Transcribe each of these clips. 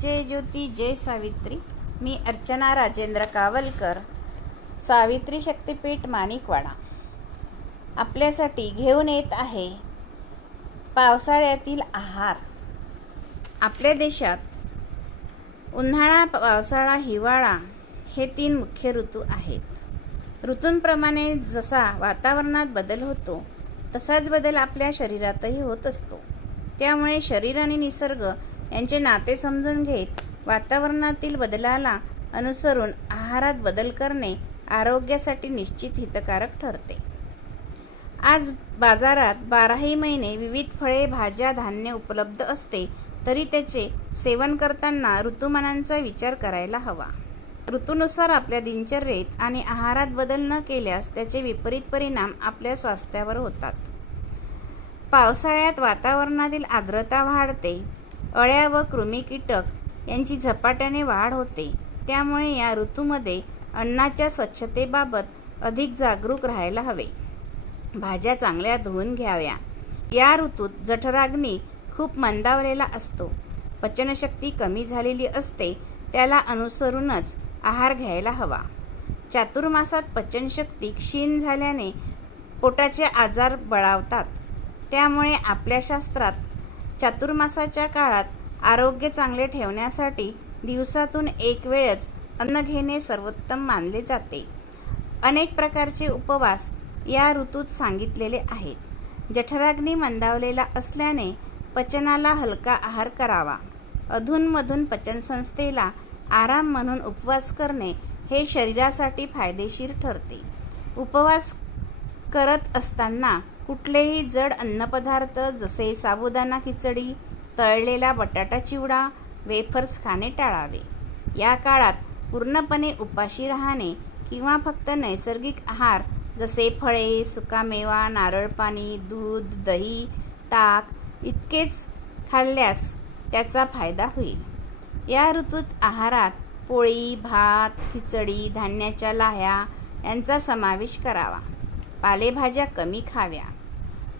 जय ज्योती जय सावित्री. मी अर्चना राजेंद्र कावलकर सावित्री शक्तीपीठ माणिकवाडा. आपल्यासाठी घेऊन येत आहे पावसाळ्यातील आहार. आपल्या देशात उन्हाळा पावसाळा हिवाळा हे तीन मुख्य ऋतू आहेत. ऋतूंप्रमाणे जसा वातावरणात बदल होतो तसाच बदल आपल्या शरीरातही होत असतो. त्यामुळे शरीर आणि निसर्ग यांचे नाते समजून घेत वातावरणातील बदलाला अनुसरून आहारात बदल करणे आरोग्यासाठी निश्चित हितकारक ठरते. आज बाजारात बाराही महिने विविध फळे भाज्या धान्य उपलब्ध असते तरी त्याचे सेवन करताना ऋतुमानांचा विचार करायला हवा. ऋतूनुसार आपल्या दिनचर्येत आणि आहारात बदल न केल्यास त्याचे विपरीत परिणाम आपल्या स्वास्थ्यावर होतात. पावसाळ्यात वातावरणातील आर्द्रता वाढते अळ्या व कृमी कीटक यांची झपाट्याने वाढ होते. त्यामुळे या ऋतूमध्ये अन्नाच्या स्वच्छतेबाबत अधिक जागरूक राहायला हवे. भाज्या चांगल्या धुवून घ्याव्या. या ऋतूत जठराग्नी खूप मंदावलेला असतो. पचनशक्ती कमी झालेली असते त्याला अनुसरूनच आहार घ्यायला हवा. चातुर्मासात पचनशक्ती क्षीण झाल्याने पोटाचे आजार बळावतात. त्यामुळे आपल्या शास्त्रात चातुर्मासाच्या काळात आरोग्य चांगले ठेवण्यासाठी दिवसातून एक वेळच अन्न घेणे सर्वोत्तम मानले जाते. अनेक प्रकारचे उपवास या ऋतूत सांगितलेले आहेत. जठराग्नी मंदावलेला असल्याने पचनाला हलका आहार करावा. अधूनमधून पचनसंस्थेला आराम म्हणून उपवास करणे हे शरीरासाठी फायदेशीर ठरते. उपवास करत असताना कुठलेही जड अन्नपदार्थ जसे साबुदाणा खिचडी तळलेला बटाटा चिवडा वेफर्स खाणे टाळावे. या काळात पूर्णपणे उपाशी राहणे किंवा फक्त नैसर्गिक आहार जसे फळे सुकामेवा नारळ पाणी दूध दही ताक इतकेच खाल्ल्यास त्याचा फायदा होईल. या ऋतूत आहारात पोळी भात खिचडी धान्याच्या लाह्या यांचा समावेश करावा. पालेभाज्या कमी खाव्या.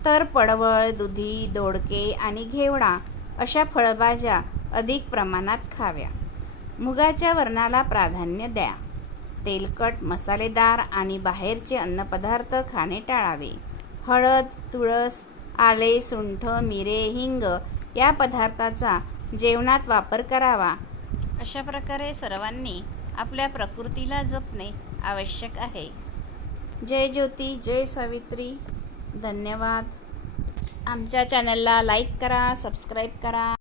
तर पडवळ दुधी दोडके आणि घेवडा अशा फळभाज्या अधिक प्रमाणात खाव्या. मुगाच्या वर्णाला प्राधान्य द्या. तेलकट मसालेदार आणि बाहेरचे अन्नपदार्थ खाणे टाळावे. हळद तुळस आले सुंठ मिरे हिंग या पदार्थाचा जेवणात वापर करावा. अशा प्रकारे सर्वांनी आपल्या प्रकृतीला जपणे आवश्यक आहे. जय ज्योती जय सावित्री. धन्यवाद. आमच्या चॅनलला लाईक करा सबस्क्राईब करा.